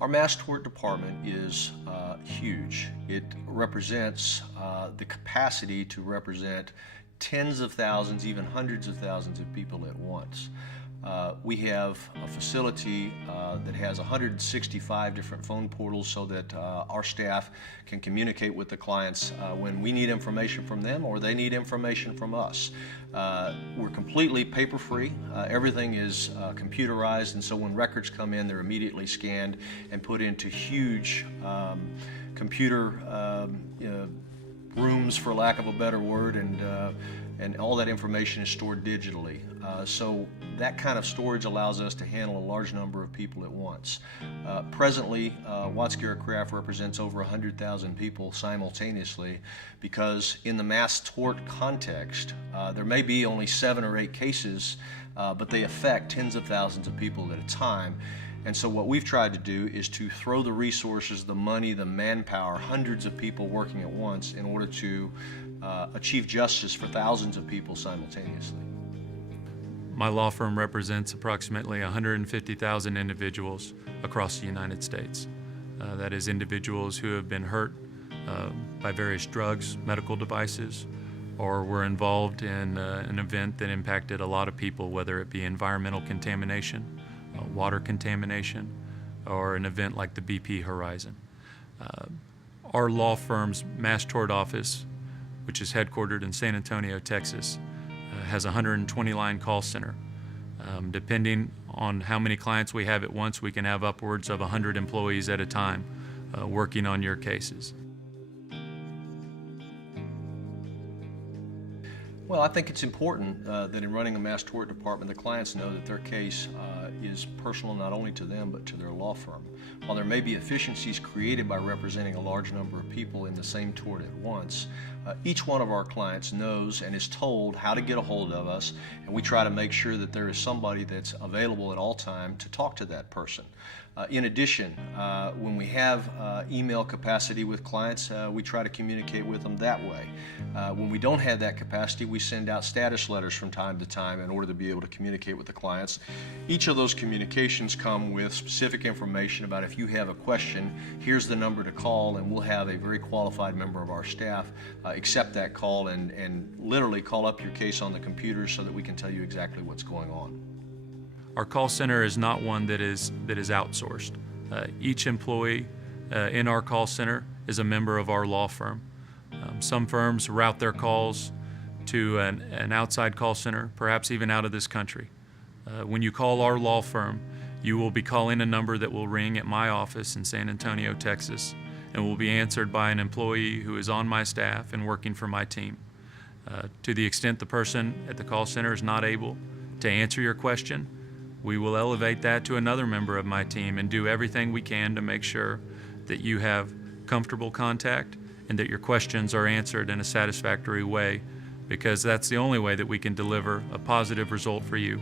Our mass tort department is huge. It represents the capacity to represent tens of thousands, even hundreds of thousands of people at once. We have a facility that has 165 different phone portals so that our staff can communicate with the clients when we need information from them or they need information from us. We're completely paper-free. Everything is computerized, and so when records come in, they're immediately scanned and put into huge computer rooms, for lack of a better word, and all that information is stored digitally. So that kind of storage allows us to handle a large number of people at once. Presently, Guerra represents over 100,000 people simultaneously, because in the mass tort context, there may be only 7 or 8 cases, but they affect tens of thousands of people at a time. And so what we've tried to do is to throw the resources, the money, the manpower, hundreds of people working at once in order to achieve justice for thousands of people simultaneously. My law firm represents approximately 150,000 individuals across the United States. That is, individuals who have been hurt by various drugs, medical devices, or were involved in an event that impacted a lot of people, whether it be environmental contamination, water contamination, or an event like the BP horizon. Our law firm's mass tort office, which is headquartered in San Antonio, Texas, has a 120-line call center. Depending on how many clients we have at once, we can have upwards of 100 employees at a time working on your cases. Well, I think it's important that in running a mass tort department, the clients know that their case is personal not only to them but to their law firm. While there may be efficiencies created by representing a large number of people in the same tort at once, each one of our clients knows and is told how to get a hold of us, and we try to make sure that there is somebody that's available at all time to talk to that person. In addition, when we have email capacity with clients, we try to communicate with them that way. When we don't have that capacity, we send out status letters from time to time in order to be able to communicate with the clients. Each of those communications come with specific information about if you have a question, here's the number to call, and we'll have a very qualified member of our staff accept that call and literally call up your case on the computer so that we can tell you exactly what's going on. Our call center is not one that is outsourced. Each employee in our call center is a member of our law firm. Some firms route their calls to an outside call center, perhaps even out of this country. When you call our law firm, you will be calling a number that will ring at my office in San Antonio, Texas, and will be answered by an employee who is on my staff and working for my team. To the extent the person at the call center is not able to answer your question, we will elevate that to another member of my team and do everything we can to make sure that you have comfortable contact and that your questions are answered in a satisfactory way, because that's the only way that we can deliver a positive result for you.